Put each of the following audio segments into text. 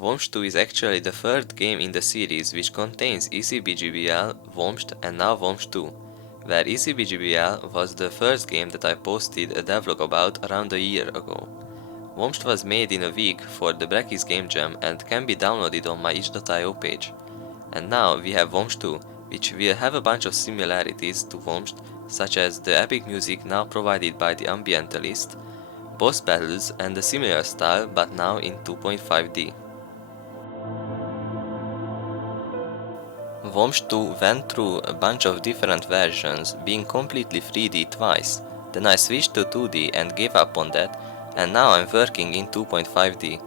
Whomst II is actually the third game in the series which contains ECBGBL, Whomst and now Whomst II, where ECBGBL was the first game that I posted a devlog about around a year ago. Whomst was made in a week for the Brackies Game Jam and can be downloaded on my itch.io page. And now we have Whomst II, which will have a bunch of similarities to Whomst, such as the epic music now provided by the Ambientalist, boss battles and a similar style but now in 2.5D. Whomst II went through a bunch of different versions, being completely 3D twice, then I switched to 2D and gave up on that, and now I'm working in 2.5D.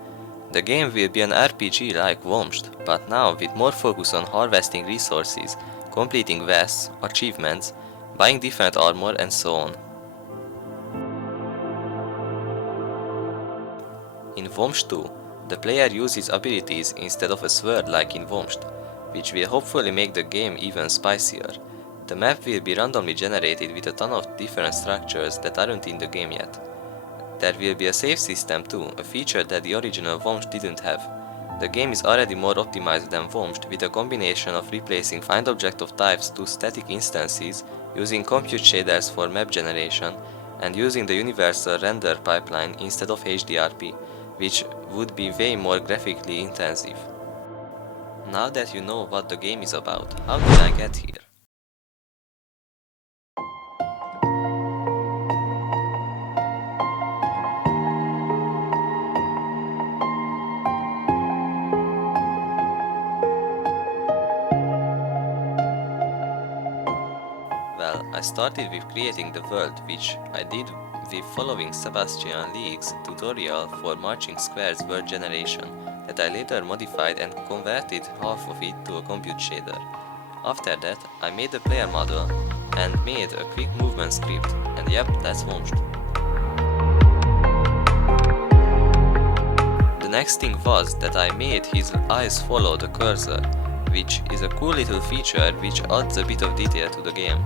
The game will be an RPG like Whomst, but now with more focus on harvesting resources, completing quests, achievements, buying different armor and so on. In Whomst II, the player uses abilities instead of a sword like in Whomst, which will hopefully make the game even spicier. The map will be randomly generated with a ton of different structures that aren't in the game yet. There will be a save system too, a feature that the original Whomst didn't have. The game is already more optimized than Whomst, with a combination of replacing find object of types to static instances, using compute shaders for map generation, and using the universal render pipeline instead of HDRP, which would be way more graphically intensive. Now that you know what the game is about, how did I get here? Well, I started with creating the world, which I did with following Sebastian League's tutorial for marching squares word generation, that I later modified and converted half of it to a compute shader. After that, I made the player model and made a quick movement script, and yep, that's Whomst. The next thing was that I made his eyes follow the cursor, which is a cool little feature which adds a bit of detail to the game.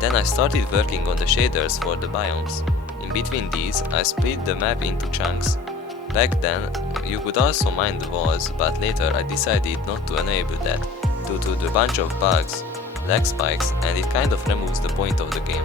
Then I started working on the shaders for the biomes. In between these, I split the map into chunks. Back then, you could also mine the walls, but later I decided not to enable that, due to the bunch of bugs, lag spikes, and it kind of removes the point of the game.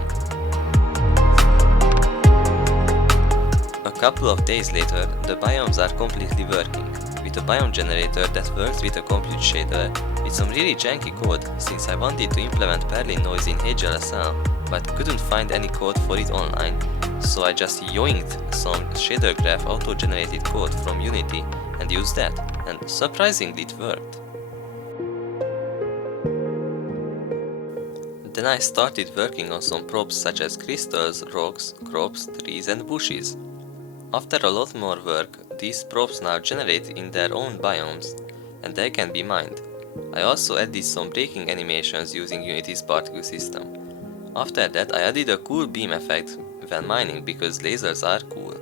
A couple of days later, the biomes are completely working, with a biome generator that works with a compute shader, with some really janky code, since I wanted to implement Perlin noise in HLSL, but couldn't find any code for it online, so I just yoinked some shader graph auto-generated code from Unity and used that, and surprisingly it worked. Then I started working on some props such as crystals, rocks, crops, trees and bushes. After a lot more work, these props now generate in their own biomes, and they can be mined. I also added some breaking animations using Unity's particle system. After that, I added a cool beam effect when mining because lasers are cool.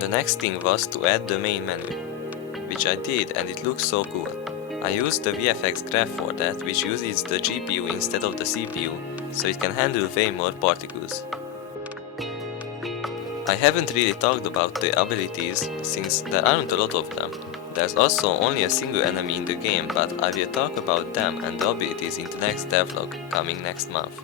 The next thing was to add the main menu, which I did and it looks so cool. I used the VFX graph for that, which uses the GPU instead of the CPU, so it can handle way more particles. I haven't really talked about the abilities, since there aren't a lot of them. There's also only a single enemy in the game, but I will talk about them and the abilities in the next devlog, coming next month.